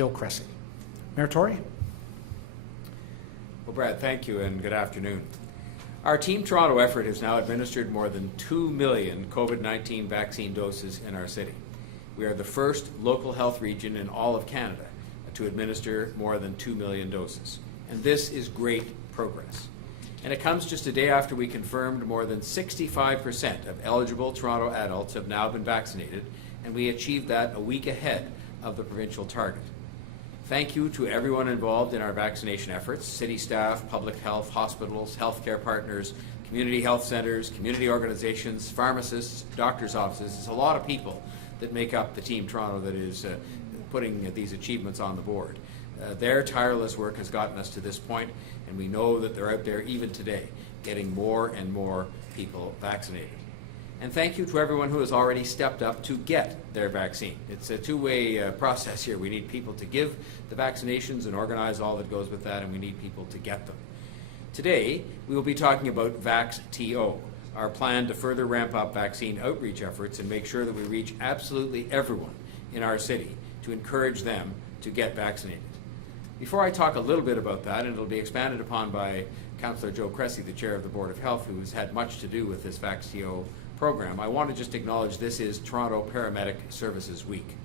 Joe Cressy. Mayor Tory? Well, Brad, thank you and good afternoon. Our Team Toronto effort has now administered more than 2 million COVID-19 vaccine doses in our city. We are the first local health region in all of Canada to administer more than 2 million doses. And this is great progress. And it comes just a day after we confirmed more than 65% of eligible Toronto adults have now been vaccinated, and we achieved that a week ahead of the provincial target. Thank you to everyone involved in our vaccination efforts: city staff, public health, hospitals, healthcare partners, community health centres, community organizations, pharmacists, doctors' offices. It's a lot of people that make up the Team Toronto that is putting these achievements on the board. Their tireless work has gotten us to this point, and we know that they're out there even today getting more and more people vaccinated. And thank you to everyone who has already stepped up to get their vaccine. It's a two-way process here. We need people to give the vaccinations and organize all that goes with that, and we need people to get them. Today, we will be talking about Vax T.O, our plan to further ramp up vaccine outreach efforts and make sure that we reach absolutely everyone in our city to encourage them to get vaccinated. Before I talk a little bit about that, and it'll be expanded upon by Councillor Joe Cressy, the Chair of the Board of Health, who has had much to do with this Vax T.O program, I want to just acknowledge this is Toronto Paramedic Services Week.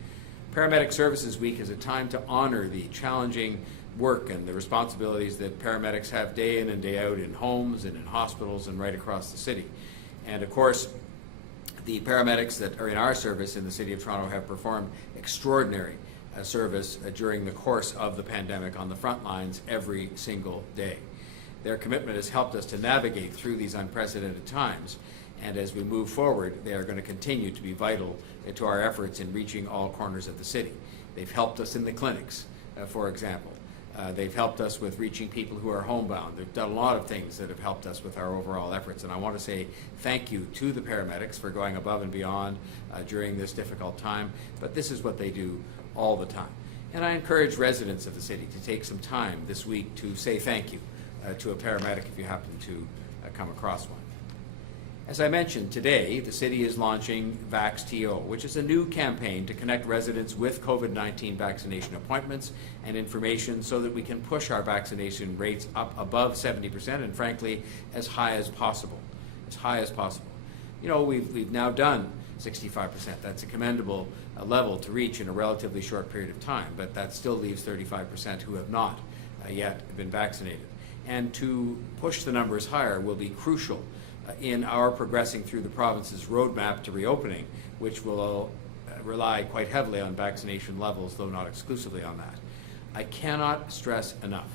Paramedic Services Week is a time to honor the challenging work and the responsibilities that paramedics have day in and day out in homes and in hospitals and right across the city. And of course, the paramedics that are in our service in the City of Toronto have performed extraordinary service during the course of the pandemic on the front lines every single day. Their commitment has helped us to navigate through these unprecedented times, and as we move forward, they are going to continue to be vital to our efforts in reaching all corners of the city. They've helped us in the clinics, for example. They've helped us with reaching people who are homebound. They've done a lot of things that have helped us with our overall efforts, and I want to say thank you to the paramedics for going above and beyond during this difficult time, but this is what they do all the time. And I encourage residents of the city to take some time this week to say thank you to a paramedic if you happen to come across one. As I mentioned, today the city is launching Vax T.O, which is a new campaign to connect residents with COVID-19 vaccination appointments and information so that we can push our vaccination rates up above 70% and frankly as high as possible. As high as possible. You know, we've now done 65%. That's a commendable level to reach in a relatively short period of time, but that still leaves 35% who have not yet been vaccinated. And to push the numbers higher will be crucial in our progressing through the province's roadmap to reopening, which will rely quite heavily on vaccination levels, though not exclusively on that. I cannot stress enough,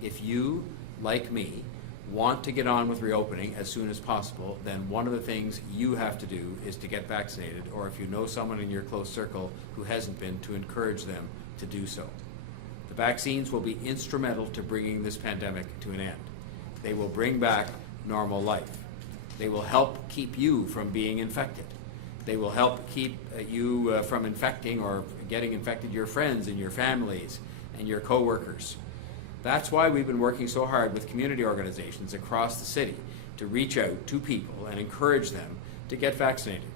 if you, like me, want to get on with reopening as soon as possible, then one of the things you have to do is to get vaccinated, or if you know someone in your close circle who hasn't been, to encourage them to do so. The vaccines will be instrumental to bringing this pandemic to an end. They will bring back normal life. They will help keep you from being infected. They will help keep you from infecting or getting infected your friends and your families and your co-workers. That's why we've been working so hard with community organizations across the city to reach out to people and encourage them to get vaccinated.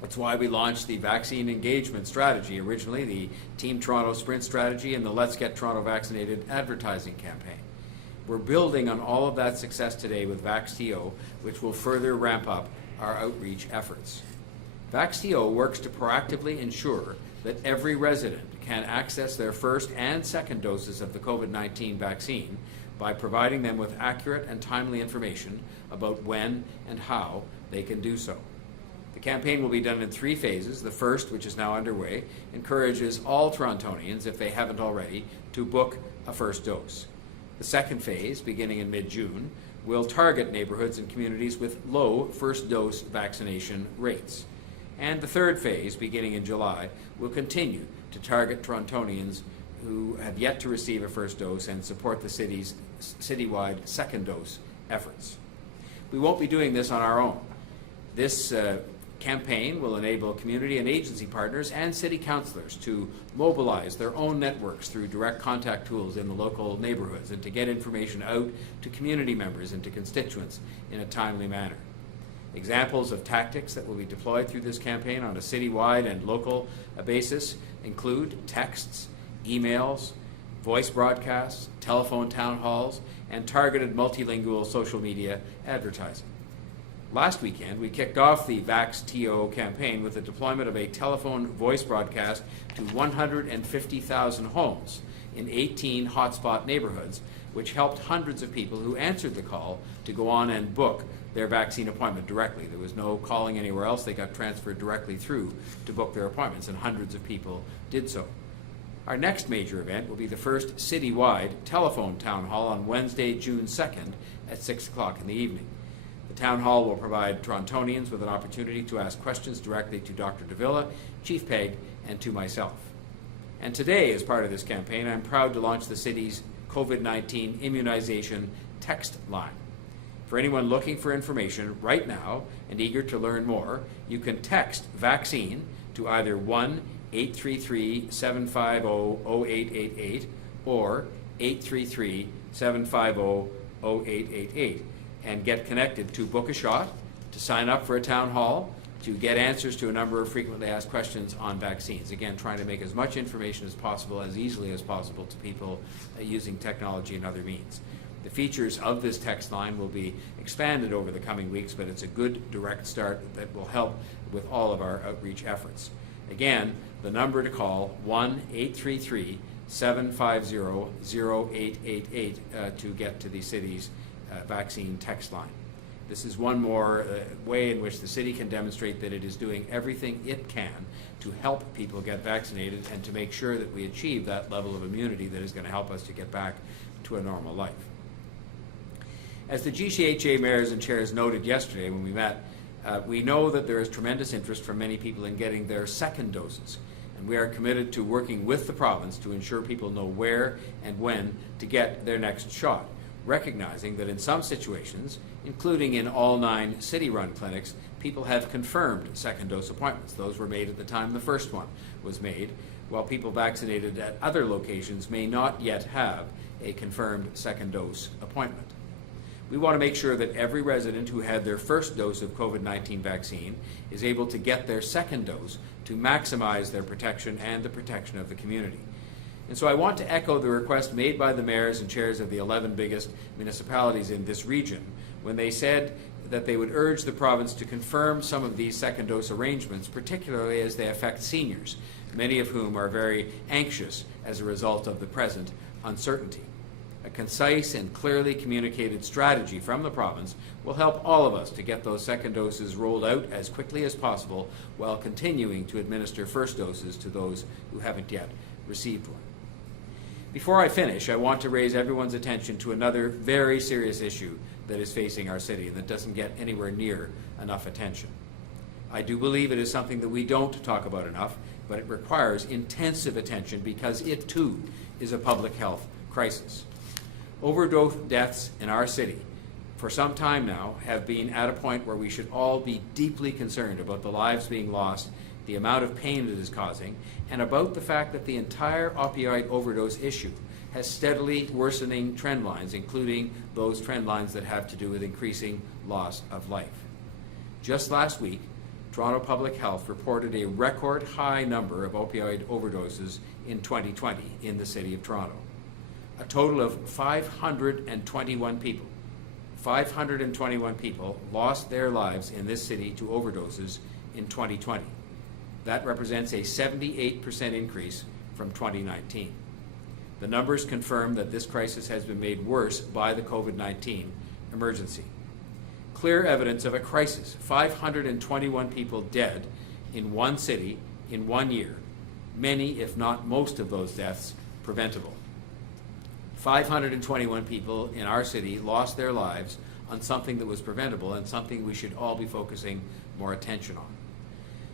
That's why we launched the Vaccine Engagement Strategy, originally the Team Toronto Sprint Strategy and the Let's Get Toronto Vaccinated advertising campaign. We're building on all of that success today with Vax T.O, which will further ramp up our outreach efforts. Vax T.O works to proactively ensure that every resident can access their first and second doses of the COVID-19 vaccine by providing them with accurate and timely information about when and how they can do so. The campaign will be done in 3 phases. The first, which is now underway, encourages all Torontonians, if they haven't already, to book a first dose. The second phase, beginning in mid-June, will target neighbourhoods and communities with low first dose vaccination rates. And the third phase, beginning in July, will continue to target Torontonians who have yet to receive a first dose and support the city's citywide second dose efforts. We won't be doing this on our own. This campaign will enable community and agency partners and city councillors to mobilize their own networks through direct contact tools in the local neighbourhoods and to get information out to community members and to constituents in a timely manner. Examples of tactics that will be deployed through this campaign on a citywide and local basis include texts, emails, voice broadcasts, telephone town halls, and targeted multilingual social media advertising. Last weekend, we kicked off the Vax T.O campaign with the deployment of a telephone voice broadcast to 150,000 homes in 18 hotspot neighborhoods, which helped hundreds of people who answered the call to go on and book their vaccine appointment directly. There was no calling anywhere else. They got transferred directly through to book their appointments, and hundreds of people did so. Our next major event will be the first citywide telephone town hall on Wednesday, June 2nd at 6 o'clock in the evening. The town hall will provide Torontonians with an opportunity to ask questions directly to Dr. Davila, Chief Peg, and to myself. And today, as part of this campaign, I'm proud to launch the city's COVID-19 immunization text line. For anyone looking for information right now and eager to learn more, you can text vaccine to either 1-833-750-0888 or 833-750-0888 and get connected to book a shot, to sign up for a town hall, to get answers to a number of frequently asked questions on vaccines. Again, trying to make as much information as possible, as easily as possible to people using technology and other means. The features of this text line will be expanded over the coming weeks, but it's a good direct start that will help with all of our outreach efforts. Again, the number to call, 1-833-750-0888 to get to the city's vaccine text line. This is one more way in which the city can demonstrate that it is doing everything it can to help people get vaccinated and to make sure that we achieve that level of immunity that is going to help us to get back to a normal life. As the GCHA mayors and chairs noted yesterday when we met, we know that there is tremendous interest from many people in getting their second doses, and we are committed to working with the province to ensure people know where and when to get their next shot, recognizing that in some situations, including in all 9 city-run clinics, people have confirmed second dose appointments. Those were made at the time the first one was made, while people vaccinated at other locations may not yet have a confirmed second dose appointment. We want to make sure that every resident who had their first dose of COVID-19 vaccine is able to get their second dose to maximize their protection and the protection of the community. And so I want to echo the request made by the mayors and chairs of the 11 biggest municipalities in this region when they said that they would urge the province to confirm some of these second dose arrangements, particularly as they affect seniors, many of whom are very anxious as a result of the present uncertainty. A concise and clearly communicated strategy from the province will help all of us to get those second doses rolled out as quickly as possible while continuing to administer first doses to those who haven't yet received one. Before I finish, I want to raise everyone's attention to another very serious issue that is facing our city and that doesn't get anywhere near enough attention. I do believe it is something that we don't talk about enough, but it requires intensive attention because it too is a public health crisis. Overdose deaths in our city for some time now have been at a point where we should all be deeply concerned about the lives being lost, the amount of pain it is causing, and about the fact that the entire opioid overdose issue has steadily worsening trend lines, including those trend lines that have to do with increasing loss of life. Just last week, Toronto Public Health reported a record high number of opioid overdoses in 2020 in the City of Toronto. A total of 521 people lost their lives in this city to overdoses in 2020. That represents a 78% increase from 2019. The numbers confirm that this crisis has been made worse by the COVID-19 emergency. Clear evidence of a crisis. 521 people dead in one city in 1 year. Many, if not most of those deaths, preventable. 521 people in our city lost their lives on something that was preventable and something we should all be focusing more attention on.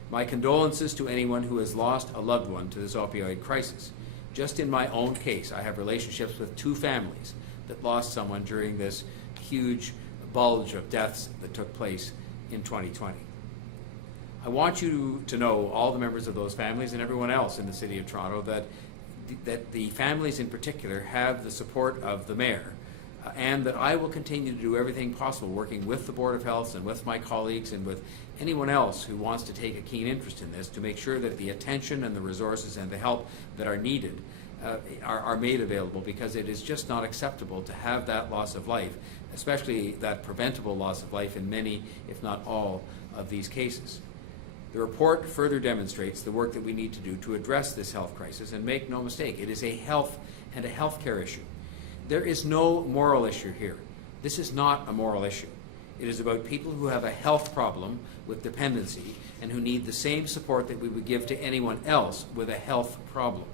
My condolences to anyone who has lost a loved one to this opioid crisis. Just in my own case, I have relationships with 2 families that lost someone during this huge bulge of deaths that took place in 2020. I want you to know, all the members of those families and everyone else in the City of Toronto, that the families in particular have the support of the mayor, and that I will continue to do everything possible, working with the Board of Health and with my colleagues and with anyone else who wants to take a keen interest in this, to make sure that the attention and the resources and the help that are needed are made available, because it is just not acceptable to have that loss of life, especially that preventable loss of life in many, if not all, of these cases. The report further demonstrates the work that we need to do to address this health crisis, and make no mistake, it is a health and a healthcare issue. There is no moral issue here. This is not a moral issue. It is about people who have a health problem with dependency and who need the same support that we would give to anyone else with a health problem.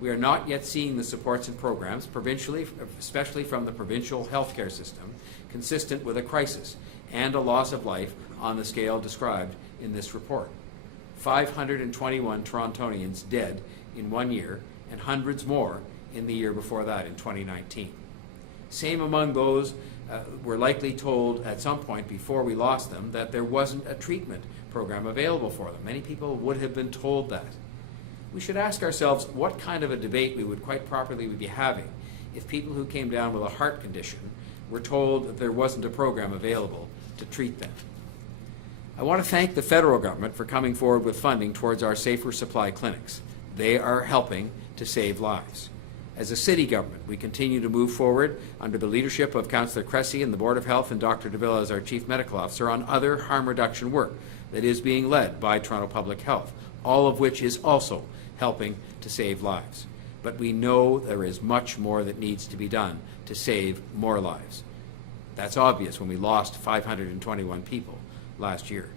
We are not yet seeing the supports and programs, provincially, especially from the provincial healthcare system, consistent with a crisis and a loss of life on the scale described in this report. 521 Torontonians dead in 1 year, and hundreds more in the year before that, in 2019. Same among those were likely told at some point before we lost them that there wasn't a treatment program available for them. Many people would have been told that. We should ask ourselves what kind of a debate we would quite properly be having if people who came down with a heart condition were told that there wasn't a program available to treat them. I want to thank the federal government for coming forward with funding towards our safer supply clinics. They are helping to save lives. As a city government, we continue to move forward under the leadership of Councillor Cressy and the Board of Health and Dr. DeVilla as our Chief Medical Officer on other harm reduction work that is being led by Toronto Public Health, all of which is also helping to save lives. But we know there is much more that needs to be done to save more lives. That's obvious when we lost 521 people last year.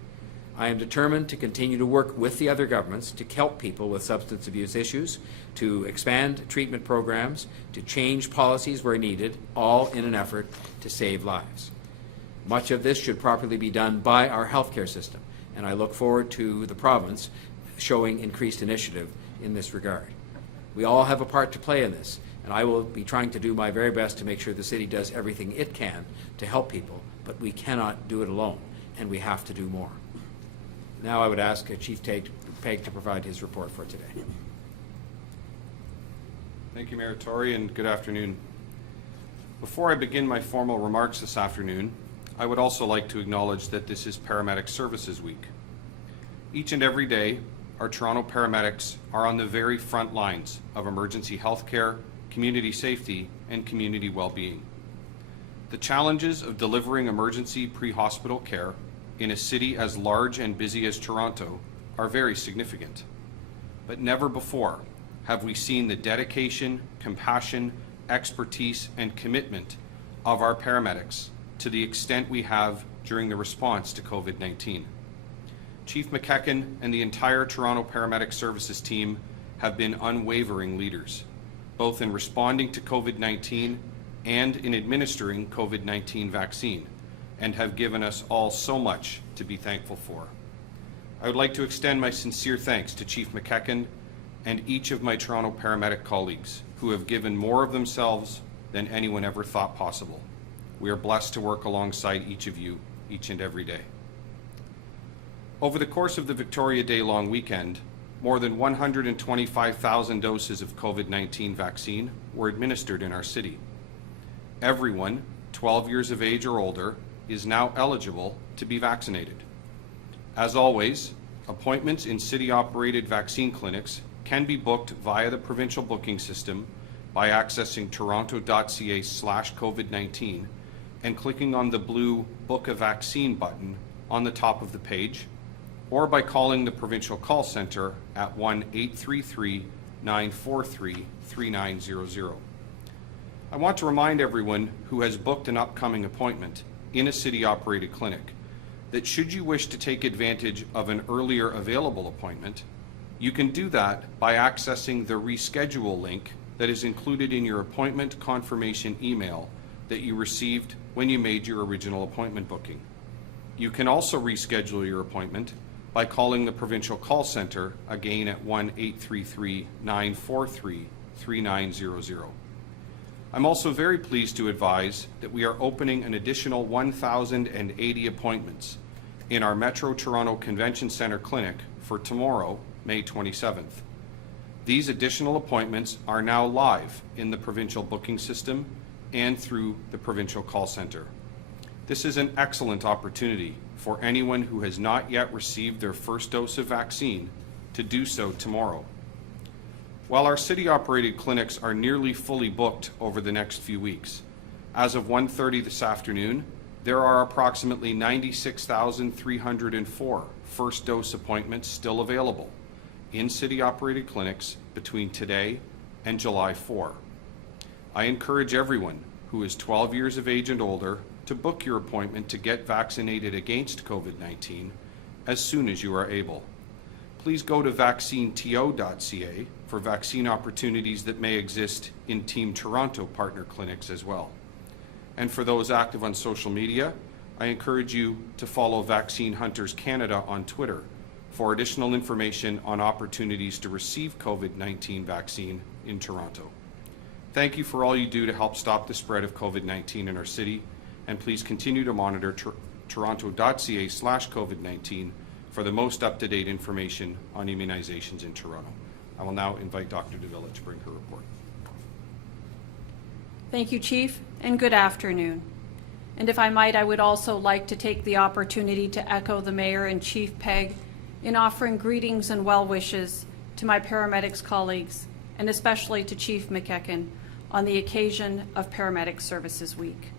I am determined to continue to work with the other governments to help people with substance abuse issues, to expand treatment programs, to change policies where needed, all in an effort to save lives. Much of this should properly be done by our healthcare system, and I look forward to the province showing increased initiative in this regard. We all have a part to play in this, and I will be trying to do my very best to make sure the city does everything it can to help people, but we cannot do it alone, and we have to do more. Now I would ask Chief Pegg to provide his report for today. Thank you, Mayor Tory, and good afternoon. Before I begin my formal remarks this afternoon, I would also like to acknowledge that this is Paramedic Services Week. Each and every day, our Toronto paramedics are on the very front lines of emergency healthcare, community safety, and community well-being. The challenges of delivering emergency pre-hospital care in a city as large and busy as Toronto are very significant. But never before have we seen the dedication, compassion, expertise, and commitment of our paramedics to the extent we have during the response to COVID-19. Chief McEachern and the entire Toronto Paramedic Services team have been unwavering leaders, both in responding to COVID-19 and in administering COVID-19 vaccine, and have given us all so much to be thankful for. I would like to extend my sincere thanks to Chief McEachern and each of my Toronto paramedic colleagues who have given more of themselves than anyone ever thought possible. We are blessed to work alongside each of you each and every day. Over the course of the Victoria Day long weekend, more than 125,000 doses of COVID-19 vaccine were administered in our city. Everyone 12 years of age or older is now eligible to be vaccinated. As always, appointments in city-operated vaccine clinics can be booked via the provincial booking system by accessing toronto.ca/COVID-19 and clicking on the blue Book a Vaccine button on the top of the page, or by calling the provincial call centre at 1-833-943-3900. I want to remind everyone who has booked an upcoming appointment in a city-operated clinic that should you wish to take advantage of an earlier available appointment, you can do that by accessing the reschedule link that is included in your appointment confirmation email that you received when you made your original appointment booking. You can also reschedule your appointment by calling the provincial call centre again at 1-833-943-3900. I'm also very pleased to advise that we are opening an additional 1,080 appointments in our Metro Toronto Convention Centre clinic for tomorrow, May 27th. These additional appointments are now live in the provincial booking system and through the provincial call centre. This is an excellent opportunity for anyone who has not yet received their first dose of vaccine to do so tomorrow. While our city-operated clinics are nearly fully booked over the next few weeks, as of 1:30 this afternoon, there are approximately 96,304 first dose appointments still available in city-operated clinics between today and July 4. I encourage everyone who is 12 years of age and older to book your appointment to get vaccinated against COVID-19 as soon as you are able. Please go to Vaccine.to.ca for vaccine opportunities that may exist in Team Toronto partner clinics as well. And for those active on social media, I encourage you to follow Vaccine Hunters Canada on Twitter for additional information on opportunities to receive COVID-19 vaccine in Toronto. Thank you for all you do to help stop the spread of COVID-19 in our city, and please continue to monitor toronto.ca/COVID-19 for the most up-to-date information on immunizations in Toronto. I will now invite Dr. Davila to bring her report. Thank you, Chief, and good afternoon. And if I might, I would also like to take the opportunity to echo the Mayor and Chief Pegg in offering greetings and well wishes to my paramedics colleagues, and especially to Chief McEachen on the occasion of Paramedic Services Week.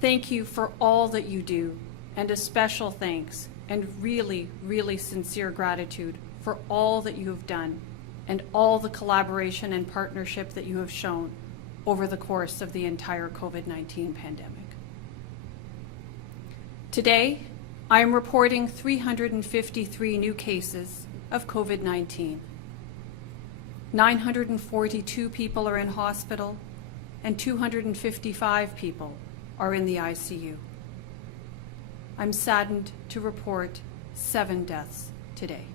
Thank you for all that you do, and a special thanks and really, really sincere gratitude for all that you have done and all the collaboration and partnership that you have shown over the course of the entire COVID-19 pandemic. Today, I am reporting 353 new cases of COVID-19. 942 people are in hospital and 255 people are in the ICU. I'm saddened to report 7 deaths today.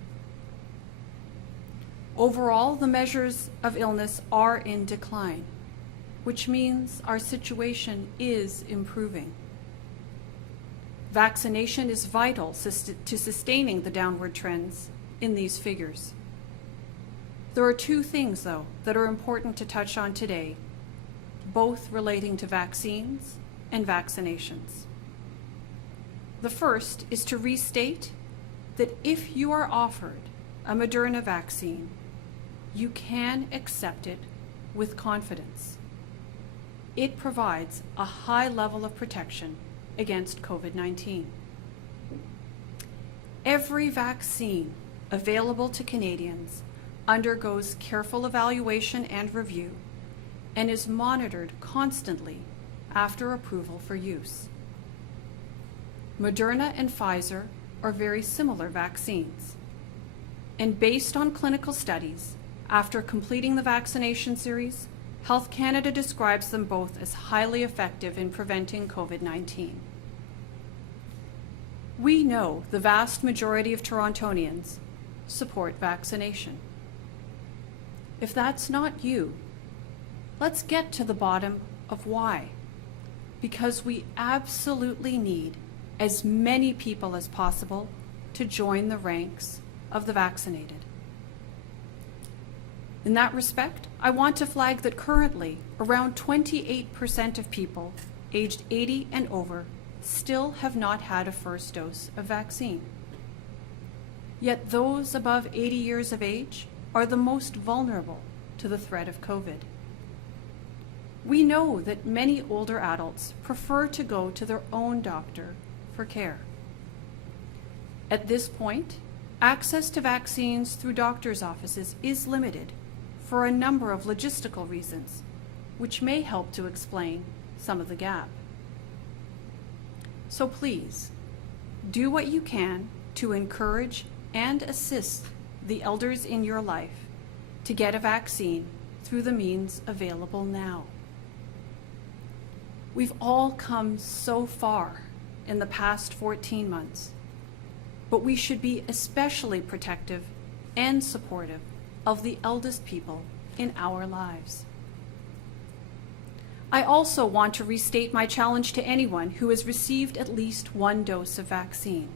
Overall, the measures of illness are in decline, which means our situation is improving. Vaccination is vital to sustaining the downward trends in these figures. There are 2 things, though, that are important to touch on today, both relating to vaccines and vaccinations. The first is to restate that if you are offered a Moderna vaccine, you can accept it with confidence. It provides a high level of protection against COVID-19. Every vaccine available to Canadians undergoes careful evaluation and review and is monitored constantly after approval for use. Moderna and Pfizer are very similar vaccines, and based on clinical studies, after completing the vaccination series, Health Canada describes them both as highly effective in preventing COVID-19. We know the vast majority of Torontonians support vaccination. If that's not you, let's get to the bottom of why. Because we absolutely need as many people as possible to join the ranks of the vaccinated. In that respect, I want to flag that currently around 28% of people aged 80 and over still have not had a first dose of vaccine. Yet those above 80 years of age are the most vulnerable to the threat of COVID. We know that many older adults prefer to go to their own doctor for care. At this point, access to vaccines through doctors' offices is limited for a number of logistical reasons, which may help to explain some of the gap. So please, do what you can to encourage and assist the elders in your life to get a vaccine through the means available now. We've all come so far in the past 14 months, but we should be especially protective and supportive of the eldest people in our lives. I also want to restate my challenge to anyone who has received at least 1 dose of vaccine.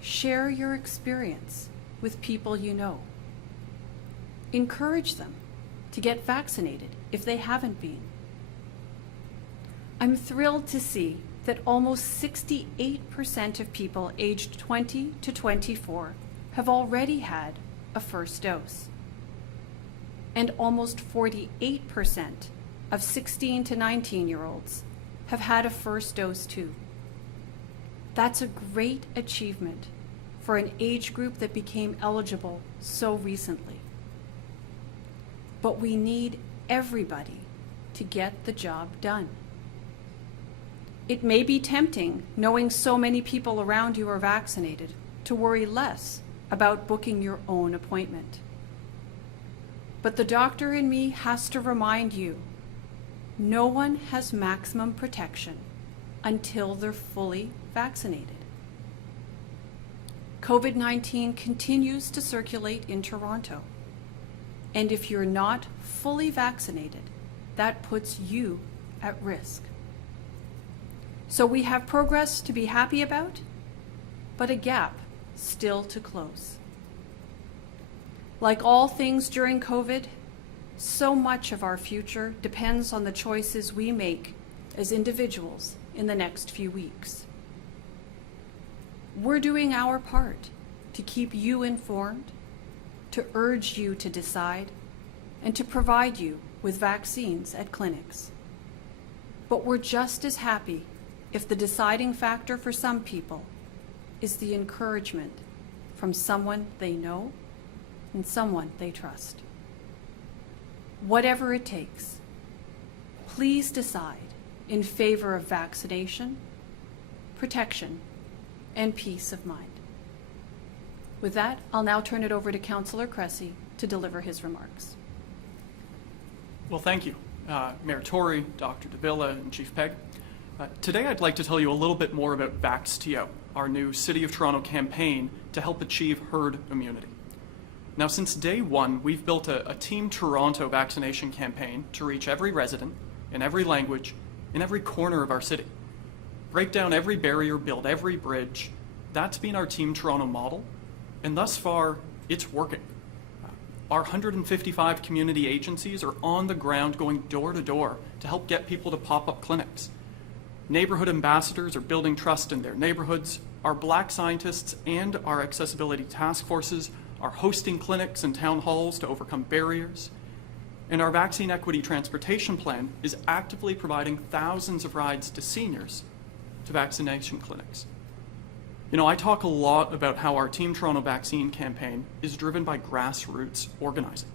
Share your experience with people you know. Encourage them to get vaccinated if they haven't been. I'm thrilled to see that almost 68% of people aged 20 to 24 have already had a first dose. and almost 48% of 16 to 19-year-olds have had a first dose too. That's a great achievement for an age group that became eligible so recently. But we need everybody to get the job done. It may be tempting, knowing so many people around you are vaccinated, to worry less about booking your own appointment. But the doctor in me has to remind you, no one has maximum protection until they're fully vaccinated. COVID-19 continues to circulate in Toronto, and if you're not fully vaccinated, that puts you at risk. So we have progress to be happy about, but a gap still to close. Like all things during COVID, so much of our future depends on the choices we make as individuals in the next few weeks. We're doing our part to keep you informed, to urge you to decide, and to provide you with vaccines at clinics. But we're just as happy if the deciding factor for some people is the encouragement from someone they know and someone they trust. Whatever it takes, please decide in favor of vaccination, protection, and peace of mind. With that, I'll now turn it over to Councillor Cressy to deliver his remarks. Well, thank you, Mayor Tory, Dr. Davila, and Chief Pegg. Today I'd like to tell you a little bit more about Vax T.O, our new City of Toronto campaign to help achieve herd immunity. Now, since day one, we've built a Team Toronto vaccination campaign to reach every resident, in every language, in every corner of our city. Break down every barrier, build every bridge. That's been our Team Toronto model, and thus far, it's working. Our 155 community agencies are on the ground going door to door to help get people to pop-up clinics. Neighborhood ambassadors are building trust in their neighborhoods. Our Black scientists and our accessibility task forces are hosting clinics and town halls to overcome barriers. And our vaccine equity transportation plan is actively providing thousands of rides to seniors to vaccination clinics. You know, I talk a lot about how our Team Toronto vaccine campaign is driven by grassroots organizing.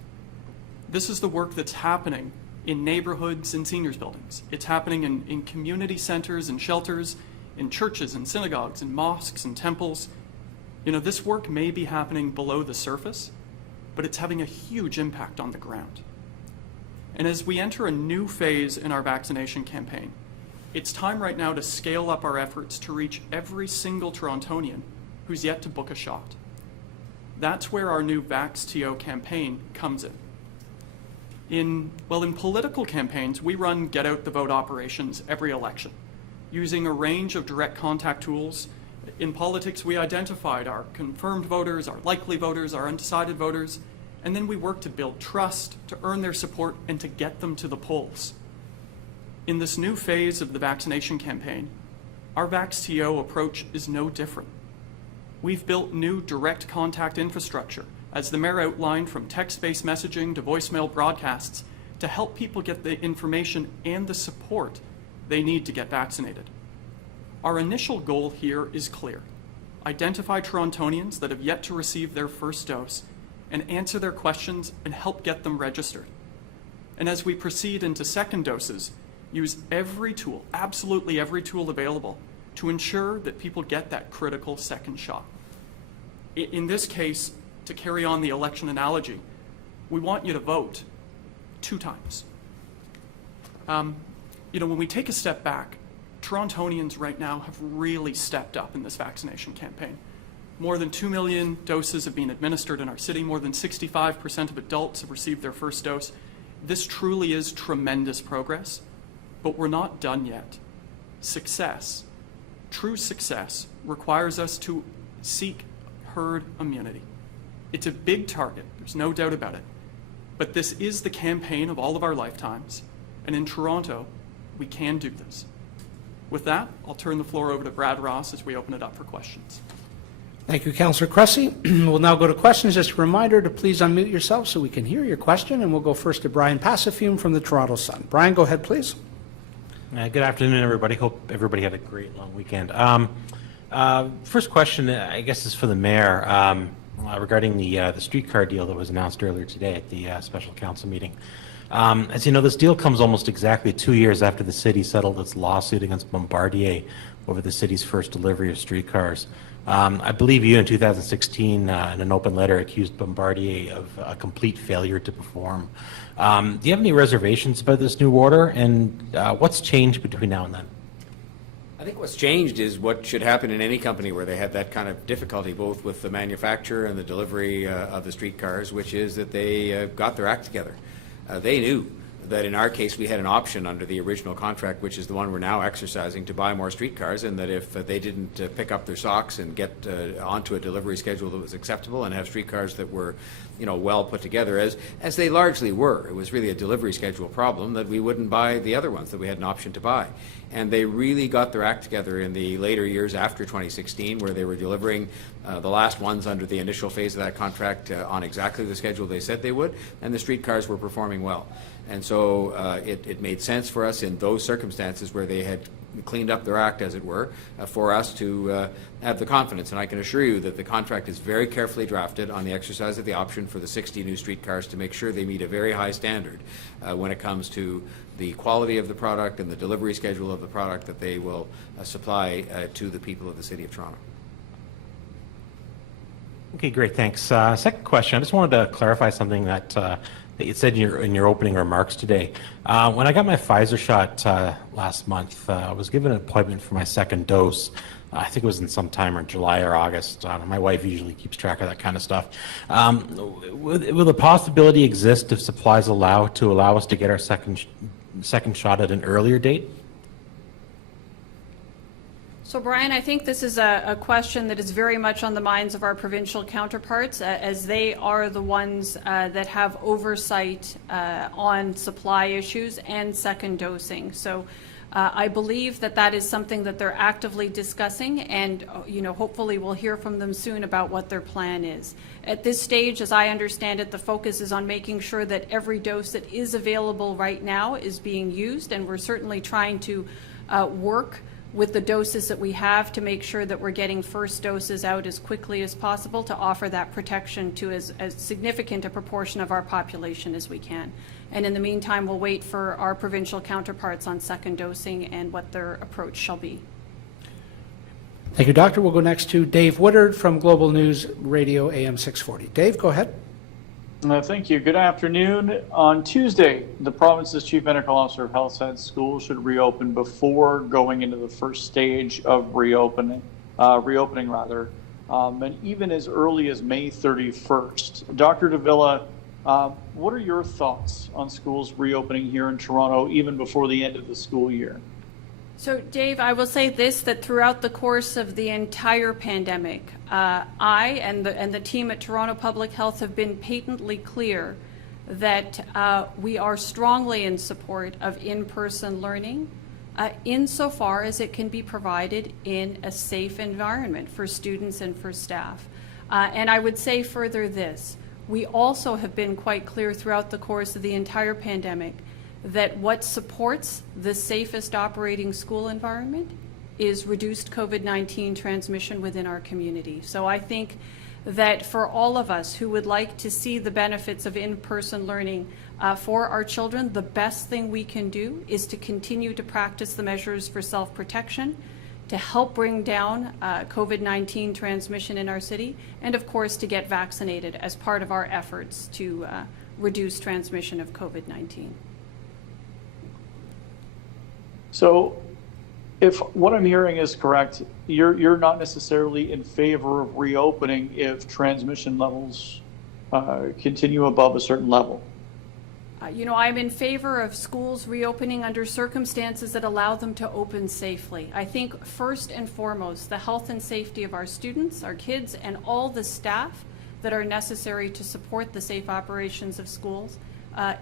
This is the work that's happening in neighborhoods and seniors buildings. It's happening in community centers and shelters, in churches and synagogues and mosques and temples. You know, this work may be happening below the surface, but it's having a huge impact on the ground. And as we enter a new phase in our vaccination campaign, it's time right now to scale up our efforts to reach every single Torontonian who's yet to book a shot. That's where our new Vax T.O campaign comes in. In political campaigns, we run get out the vote operations every election, using a range of direct contact tools. In politics, we identified our confirmed voters, our likely voters, our undecided voters, and then we work to build trust, to earn their support, and to get them to the polls. In this new phase of the vaccination campaign, our Vax T.O approach is no different. We've built new direct contact infrastructure, as the Mayor outlined, from text-based messaging to voicemail broadcasts, to help people get the information and the support they need to get vaccinated. Our initial goal here is clear: identify Torontonians that have yet to receive their first dose and answer their questions and help get them registered. And as we proceed into second doses, use every tool, absolutely every tool available, to ensure that people get that critical second shot. In this case, to carry on the election analogy, we want you to vote 2 times. You know, when we take a step back, Torontonians right now have really stepped up in this vaccination campaign. More than 2 million doses have been administered in our city. More than 65% of adults have received their first dose. This truly is tremendous progress, but we're not done yet. Success, true success, requires us to seek herd immunity. It's a big target, there's no doubt about it, but this is the campaign of all of our lifetimes, and in Toronto, we can do this. With that, I'll turn the floor over to Brad Ross as we open it up for questions. Thank you, Councillor Cressy. We'll now go to questions. Just a reminder to please unmute yourself so we can hear your question, and we'll go first to Brian Passafume from the Toronto Sun. Brian, go ahead, please. Good afternoon, everybody. Hope everybody had a great long weekend. First question, I guess, is for the mayor regarding the streetcar deal that was announced earlier today at the special council meeting. As you know, this deal comes almost exactly 2 years after the city settled its lawsuit against Bombardier over the city's first delivery of streetcars. I believe you in 2016 in an open letter accused Bombardier of a complete failure to perform. Do you have any reservations about this new order, and what's changed between now and then? I think what's changed is what should happen in any company where they have that kind of difficulty, both with the manufacturer and the delivery of the streetcars, which is that they got their act together. They knew that in our case we had an option under the original contract, which is the one we're now exercising, to buy more streetcars, and that if they didn't pick up their socks and get onto a delivery schedule that was acceptable and have streetcars that were, well put together, as they largely were, it was really a delivery schedule problem, that we wouldn't buy the other ones that we had an option to buy. And they really got their act together in the later years after 2016, where they were delivering the last ones under the initial phase of that contract on exactly the schedule they said they would, and the streetcars were performing well. And so it made sense for us in those circumstances where they had cleaned up their act, as it were, for us to have the confidence. And I can assure you that the contract is very carefully drafted on the exercise of the option for the 60 new streetcars to make sure they meet a very high standard when it comes to the quality of the product and the delivery schedule of the product that they will supply to the people of the City of Toronto. Okay, great, thanks. Second question, I just wanted to clarify something that you said in your opening remarks today. When I got my Pfizer shot last month, I was given an appointment for my second dose. I think it was in sometime in July or August. My wife usually keeps track of that kind of stuff. Will the possibility exist, if supplies allow us to get our second shot at an earlier date? So, Brian, I think this is a question that is very much on the minds of our provincial counterparts, as they are the ones that have oversight on supply issues and second dosing. So I believe that is something that they're actively discussing, and hopefully we'll hear from them soon about what their plan is. At this stage, as I understand it, the focus is on making sure that every dose that is available right now is being used, and we're certainly trying to work with the doses that we have to make sure that we're getting first doses out as quickly as possible to offer that protection to as significant a proportion of our population as we can. And in the meantime, we'll wait for our provincial counterparts on second dosing and what their approach shall be. Thank you, Doctor. We'll go next to Dave Woodard from Global News Radio AM 640. Dave, go ahead. Thank you. Good afternoon. On Tuesday, the province's Chief Medical Officer of Health said schools should reopen before going into the first stage of reopening, and even as early as May 31st. Dr. Davila, what are your thoughts on schools reopening here in Toronto even before the end of the school year? So, Dave, I will say this, that throughout the course of the entire pandemic, I and the team at Toronto Public Health have been patently clear that we are strongly in support of in-person learning insofar as it can be provided in a safe environment for students and for staff. And I would say further this, we also have been quite clear throughout the course of the entire pandemic that what supports the safest operating school environment is reduced COVID-19 transmission within our community. So I think that for all of us who would like to see the benefits of in-person learning for our children, the best thing we can do is to continue to practice the measures for self-protection, to help bring down COVID-19 transmission in our city, and of course to get vaccinated as part of our efforts to reduce transmission of COVID-19. So if what I'm hearing is correct, you're not necessarily in favor of reopening if transmission levels continue above a certain level. I'm in favor of schools reopening under circumstances that allow them to open safely. I think first and foremost, the health and safety of our students, our kids, and all the staff that are necessary to support the safe operations of schools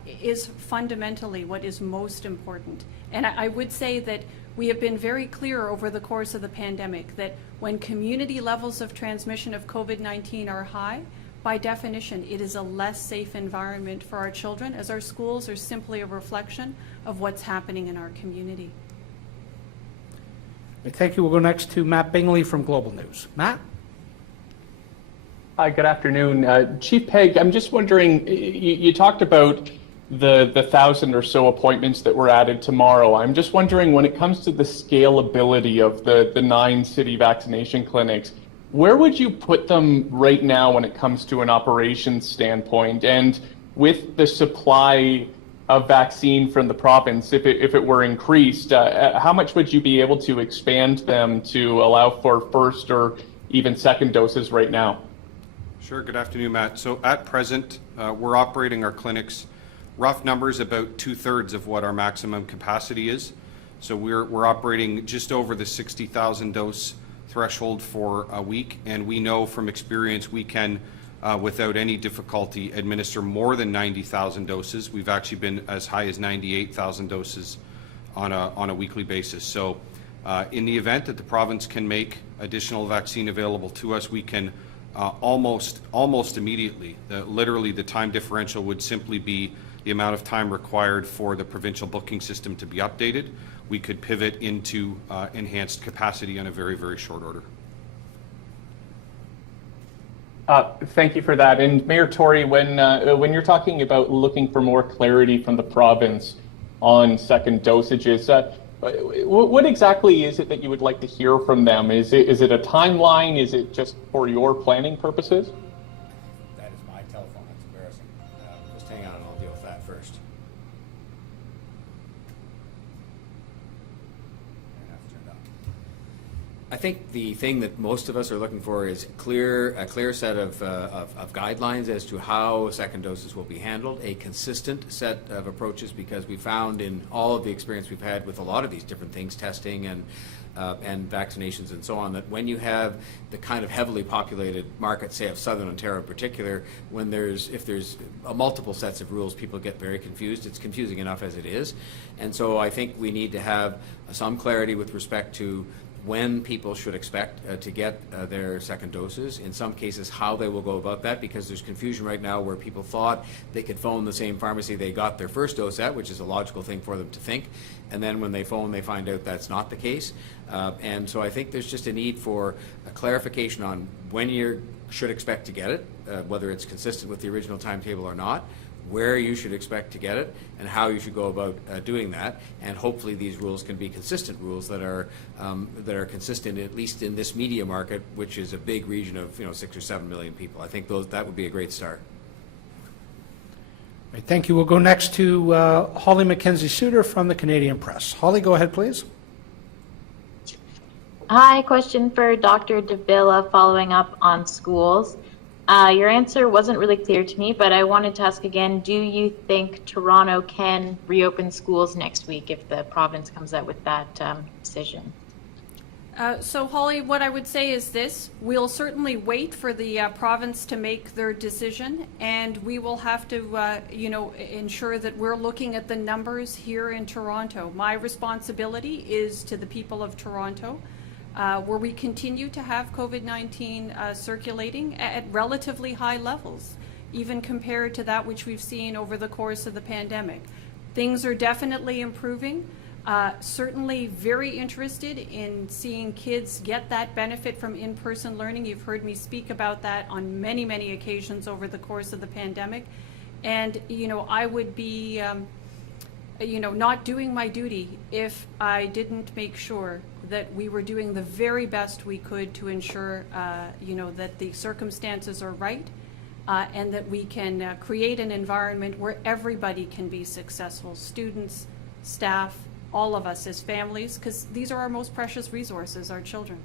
is fundamentally what is most important. And I would say that we have been very clear over the course of the pandemic that when community levels of transmission of COVID-19 are high, by definition, it is a less safe environment for our children, as our schools are simply a reflection of what's happening in our community. Thank you. We'll go next to Matt Bingley from Global News. Matt? Hi, good afternoon. Chief Peg, I'm just wondering, you talked about the 1,000 or so appointments that were added tomorrow. I'm just wondering, when it comes to the scalability of the 9 city vaccination clinics, where would you put them right now when it comes to an operations standpoint? And with the supply of vaccine from the province, if it were increased, how much would you be able to expand them to allow for first or even second doses right now? Sure. Good afternoon, Matt. So at present, we're operating our clinics, rough numbers, about 2/3 of what our maximum capacity is. So we're operating just over the 60,000 dose threshold for a week, and we know from experience we can, without any difficulty, administer more than 90,000 doses. We've actually been as high as 98,000 doses on a weekly basis. So in the event that the province can make additional vaccine available to us, we can almost immediately, literally the time differential would simply be the amount of time required for the provincial booking system to be updated. We could pivot into enhanced capacity in a very, very short order. Thank you for that. And Mayor Tory, when you're talking about looking for more clarity from the province on second dosages, what exactly is it that you would like to hear from them? Is it a timeline? Is it just for your planning purposes? That is my telephone. That's embarrassing. Just hang on and I'll deal with that first. I think the thing that most of us are looking for is a clear set of guidelines as to how second doses will be handled, a consistent set of approaches, because we found in all of the experience we've had with a lot of these different things, testing and vaccinations and so on, that when you have the kind of heavily populated market, say of Southern Ontario in particular, if there's multiple sets of rules, people get very confused. It's confusing enough as it is. And so I think we need to have some clarity with respect to when people should expect to get their second doses, in some cases how they will go about that, because there's confusion right now where people thought they could phone the same pharmacy they got their first dose at, which is a logical thing for them to think, and then when they phone they find out that's not the case. And so I think there's just a need for a clarification on when you should expect to get it, whether it's consistent with the original timetable or not, where you should expect to get it, and how you should go about doing that. And hopefully these rules can be consistent rules that are consistent, at least in this media market, which is a big region of 6 or 7 million people. I think that would be a great start. Right, thank you. We'll go next to Holly Mackenzie-Suter from the Canadian Press. Holly, go ahead, please. Hi, question for Dr. Davila following up on schools. Your answer wasn't really clear to me, but I wanted to ask again, do you think Toronto can reopen schools next week if the province comes out with that decision? So Holly, what I would say is this: we'll certainly wait for the province to make their decision, and we will have to, ensure that we're looking at the numbers here in Toronto. My responsibility is to the people of Toronto, where we continue to have COVID-19 circulating at relatively high levels, even compared to that which we've seen over the course of the pandemic. Things are definitely improving. Certainly very interested in seeing kids get that benefit from in-person learning. You've heard me speak about that on many, many occasions over the course of the pandemic. And, I would be, not doing my duty if I didn't make sure that we were doing the very best we could to ensure, that the circumstances are right, and that we can create an environment where everybody can be successful, students, staff, all of us as families, because these are our most precious resources, our children.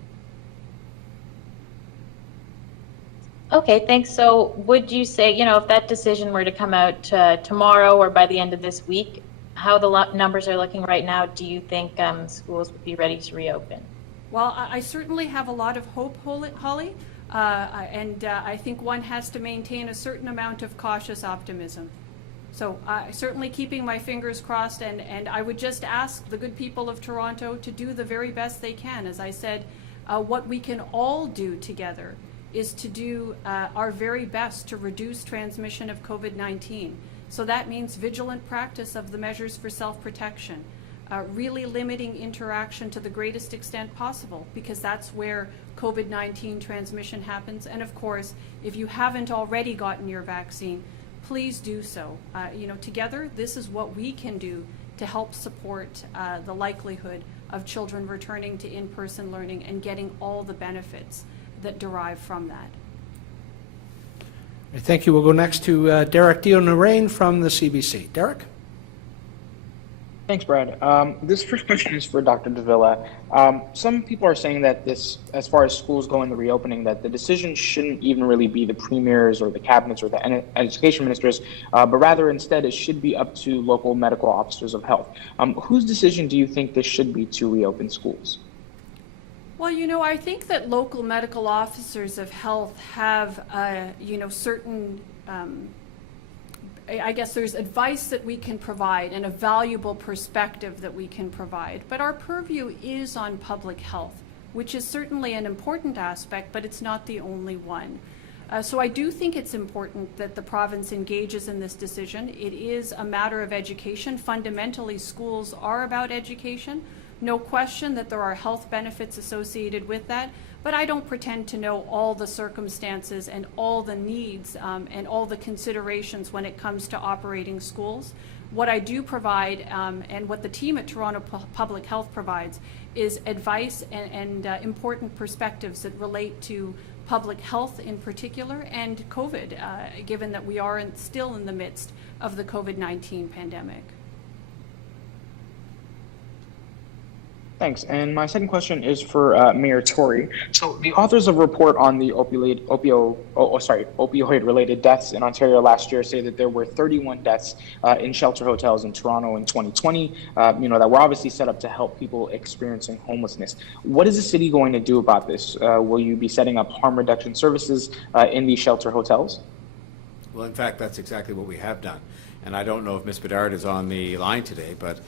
Okay, thanks. So would you say, if that decision were to come out tomorrow or by the end of this week, how the numbers are looking right now, do you think schools would be ready to reopen? Well, I certainly have a lot of hope, Holly, and I think one has to maintain a certain amount of cautious optimism. So certainly keeping my fingers crossed, and I would just ask the good people of Toronto to do the very best they can. As I said, what we can all do together is to do our very best to reduce transmission of COVID-19. So that means vigilant practice of the measures for self-protection, really limiting interaction to the greatest extent possible, because that's where COVID-19 transmission happens. And of course, if you haven't already gotten your vaccine, please do so. Together, this is what we can do to help support the likelihood of children returning to in-person learning and getting all the benefits that derive from that. Thank you. We'll go next to Derek Dionarain from the CBC. Derek? Thanks, Brad. This first question is for Dr. Davila. Some people are saying that this, as far as schools go in the reopening, that the decision shouldn't even really be the premiers or the cabinets or the education ministers, but rather instead it should be up to local medical officers of health. Whose decision do you think this should be to reopen schools? Well, I think that local medical officers of health have, certain, I guess there's advice that we can provide and a valuable perspective that we can provide. But our purview is on public health, which is certainly an important aspect, but it's not the only one. So I do think it's important that the province engages in this decision. It is a matter of education. Fundamentally, schools are about education. No question that there are health benefits associated with that, but I don't pretend to know all the circumstances and all the needs and all the considerations when it comes to operating schools. What I do provide and what the team at Toronto Public Health provides is advice and important perspectives that relate to public health in particular and COVID, given that we are still in the midst of the COVID-19 pandemic. Thanks. And my second question is for Mayor Tory. So the authors of a report on the opioid-related deaths in Ontario last year say that there were 31 deaths in shelter hotels in Toronto in 2020, that were obviously set up to help people experiencing homelessness. What is the city going to do about this? Will you be setting up harm reduction services in these shelter hotels? Well, in fact, that's exactly what we have done. And I don't know if Ms. Bedard is on the line today, but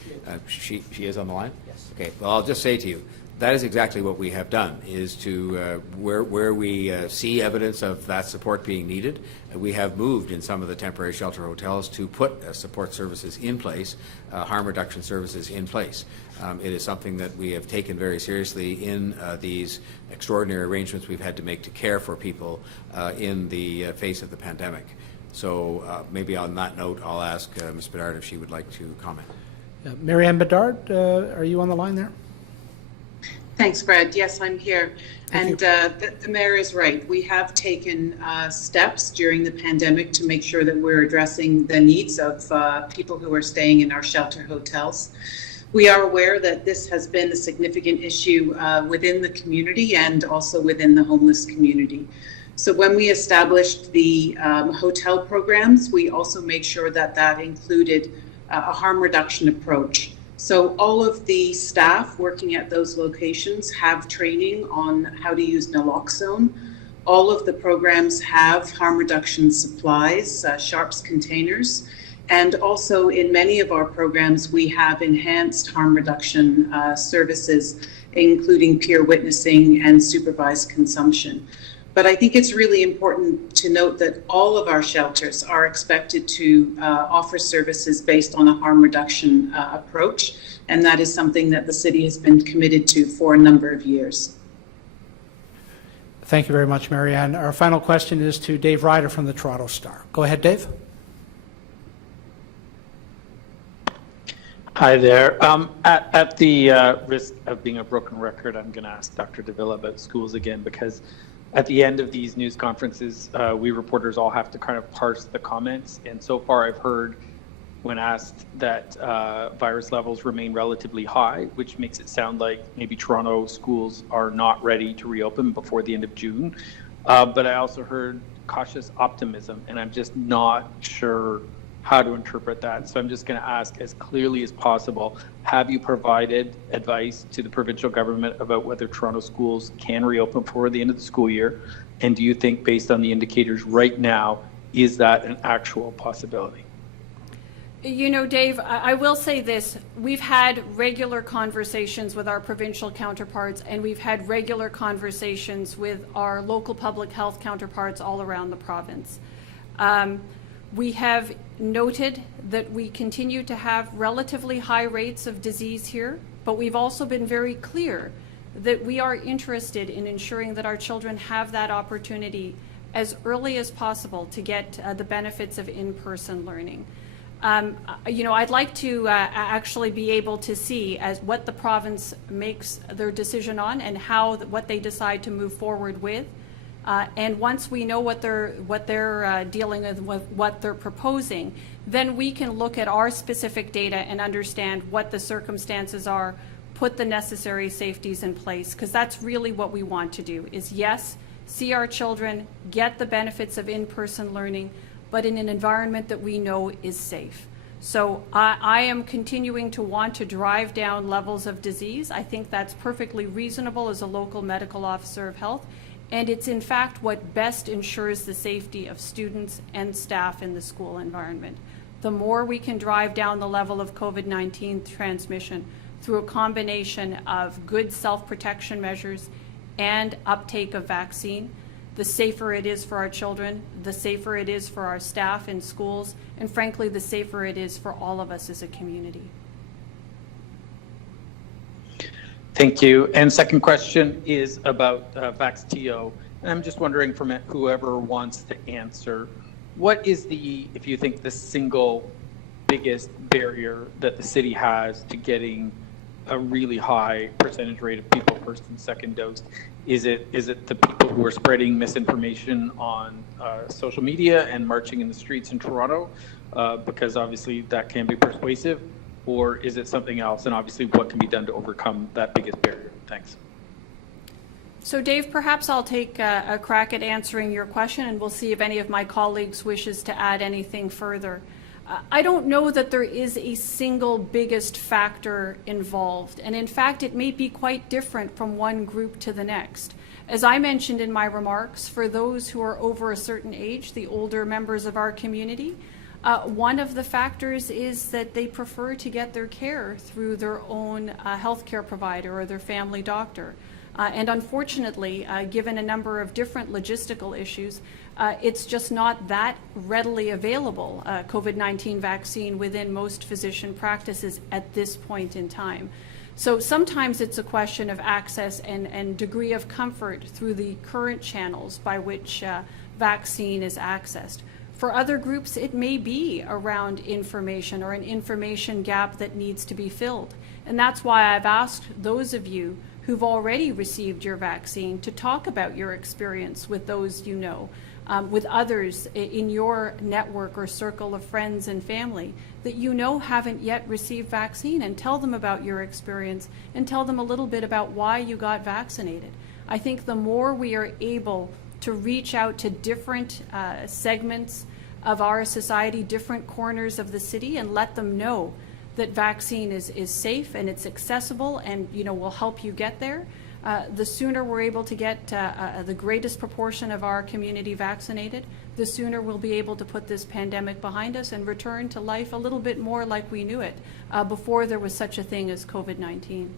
she is on the line? Yes. Okay, well, I'll just say to you, that is exactly what we have done, is to, where we see evidence of that support being needed, we have moved in some of the temporary shelter hotels to put support services in place, harm reduction services in place. It is something that we have taken very seriously in these extraordinary arrangements we've had to make to care for people in the face of the pandemic. So maybe on that note, I'll ask Ms. Bedard if she would like to comment. Marianne Bedard, are you on the line there? Thanks, Brad. Yes, I'm here. And the mayor is right. We have taken steps during the pandemic to make sure that we're addressing the needs of people who are staying in our shelter hotels. We are aware that this has been a significant issue within the community and also within the homeless community. So when we established the hotel programs, we also made sure that that included a harm reduction approach. So all of the staff working at those locations have training on how to use naloxone. All of the programs have harm reduction supplies, sharps containers, and also in many of our programs we have enhanced harm reduction services, including peer witnessing and supervised consumption. But I think it's really important to note that all of our shelters are expected to offer services based on a harm reduction approach, and that is something that the city has been committed to for a number of years. Thank you very much, Marianne. Our final question is to Dave Ryder from the Toronto Star. Go ahead, Dave. Hi there. At the risk of being a broken record, I'm going to ask Dr. Davila about schools again, because at the end of these news conferences, we reporters all have to kind of parse the comments. And so far I've heard, when asked, that virus levels remain relatively high, which makes it sound like maybe Toronto schools are not ready to reopen before the end of June. But I also heard cautious optimism, and I'm just not sure how to interpret that. So I'm just going to ask as clearly as possible, have you provided advice to the provincial government about whether Toronto schools can reopen before the end of the school year? And do you think, based on the indicators right now, is that an actual possibility? You know, Dave, I will say this. We've had regular conversations with our provincial counterparts, and we've had regular conversations with our local public health counterparts all around the province. We have noted that we continue to have relatively high rates of disease here, but we've also been very clear that we are interested in ensuring that our children have that opportunity as early as possible to get the benefits of in-person learning. You know, I'd like to actually be able to see as what the province makes their decision on and what they decide to move forward with. And once we know what they're dealing with, what they're proposing, then we can look at our specific data and understand what the circumstances are, put the necessary safeties in place, because that's really what we want to do is, yes, see our children get the benefits of in-person learning, but in an environment that we know is safe. So I am continuing to want to drive down levels of disease. I think that's perfectly reasonable as a local medical officer of health, and it's in fact what best ensures the safety of students and staff in the school environment. The more we can drive down the level of COVID-19 transmission through a combination of good self-protection measures and uptake of vaccine, the safer it is for our children, the safer it is for our staff in schools, and frankly, the safer it is for all of us as a community. Thank you. And second question is about Vax T.O. And I'm just wondering from whoever wants to answer, what is if you think, the single biggest barrier that the city has to getting a really high percentage rate of people first and second dose? Is it the people who are spreading misinformation on social media and marching in the streets in Toronto? Because obviously that can be persuasive, or is it something else? And obviously what can be done to overcome that biggest barrier? Thanks. So Dave, perhaps I'll take a crack at answering your question, and we'll see if any of my colleagues wishes to add anything further. I don't know that there is a single biggest factor involved, and in fact it may be quite different from one group to the next. As I mentioned in my remarks, for those who are over a certain age, the older members of our community, one of the factors is that they prefer to get their care through their own healthcare provider or their family doctor. And unfortunately, given a number of different logistical issues, it's just not that readily available, COVID-19 vaccine within most physician practices at this point in time. So sometimes it's a question of access and degree of comfort through the current channels by which vaccine is accessed. For other groups, it may be around information or an information gap that needs to be filled. And that's why I've asked those of you who've already received your vaccine to talk about your experience with those you know, with others in your network or circle of friends and family that you know haven't yet received vaccine, and tell them about your experience and tell them a little bit about why you got vaccinated. I think the more we are able to reach out to different segments of our society, different corners of the city, and let them know that vaccine is safe and it's accessible and will help you get there, the sooner we're able to get the greatest proportion of our community vaccinated, the sooner we'll be able to put this pandemic behind us and return to life a little bit more like we knew it before there was such a thing as COVID-19.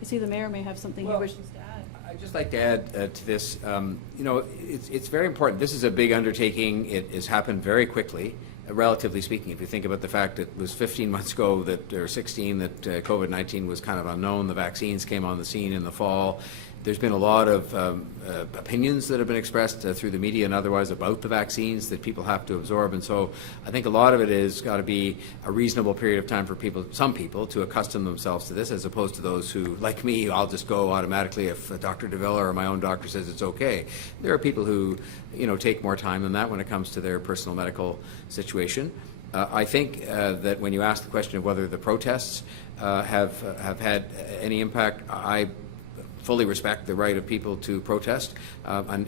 I see the mayor may have something he wishes to add. I'd just like to add to this. It's very important. This is a big undertaking. It has happened very quickly, relatively speaking. If you think about the fact that it was 15 months ago or 16 that COVID-19 was kind of unknown. The vaccines came on the scene in the fall. There's been a lot of opinions that have been expressed through the media and otherwise about the vaccines that people have to absorb. And so I think a lot of it has got to be a reasonable period of time for some people to accustom themselves to this, as opposed to those who, like me, I'll just go automatically if Dr. Davila or my own doctor says it's okay. There are people who, take more time than that when it comes to their personal medical situation. I think that when you ask the question of whether the protests have had any impact, I fully respect the right of people to protest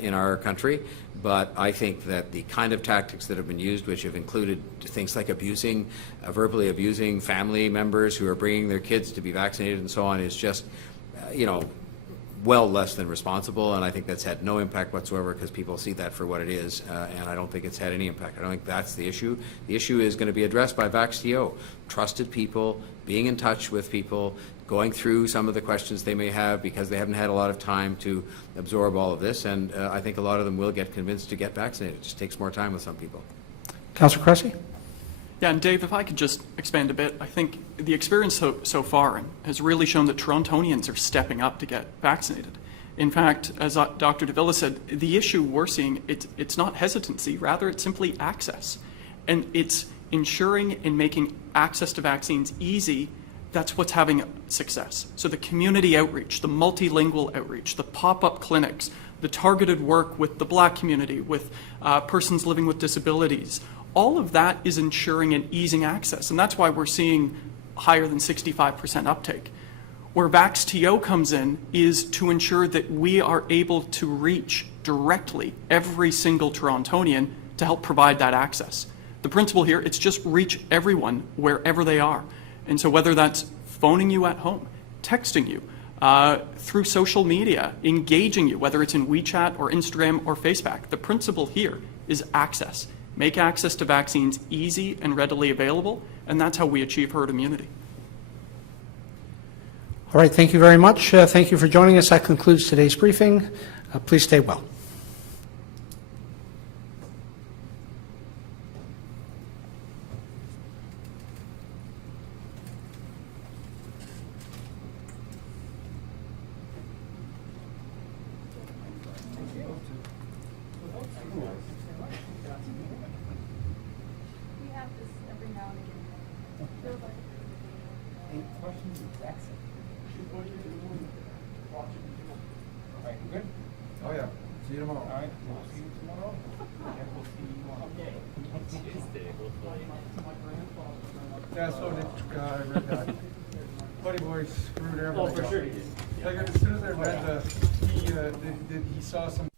in our country, but I think that the kind of tactics that have been used, which have included things like verbally abusing family members who are bringing their kids to be vaccinated and so on, is just, well less than responsible, and I think that's had no impact whatsoever because people see that for what it is, and I don't think it's had any impact. I don't think that's the issue. The issue is going to be addressed by Vax T.O. Trusted people, being in touch with people, going through some of the questions they may have because they haven't had a lot of time to absorb all of this, and I think a lot of them will get convinced to get vaccinated. It just takes more time with some people. Councillor Cressy? Yeah, and Dave, if I could just expand a bit, I think the experience so far has really shown that Torontonians are stepping up to get vaccinated. In fact, as Dr. Davila said, the issue we're seeing, it's not hesitancy, rather it's simply access. And it's ensuring and making access to vaccines easy. That's what's having success. So the community outreach, the multilingual outreach, the pop-up clinics, the targeted work with the Black community, with persons living with disabilities, all of that is ensuring and easing access. And that's why we're seeing higher than 65% uptake. Where Vax T.O. comes in is to ensure that we are able to reach directly every single Torontonian to help provide that access. The principle here, it's just reach everyone wherever they are. And so whether that's phoning you at home, texting you, through social media, engaging you, whether it's in WeChat or Instagram or Facebook, the principle here is access. Make access to vaccines easy and readily available, and that's how we achieve herd immunity. All right, thank you very much. Thank you for joining us. That concludes today's briefing. Please stay well. Oh, yeah. See you tomorrow. All right. We'll see you tomorrow. And we'll see you on Tuesday, hopefully. Yeah, so did I read that. Buddy boy screwed everybody up. Oh, for sure he did. Like, as soon as I read he saw some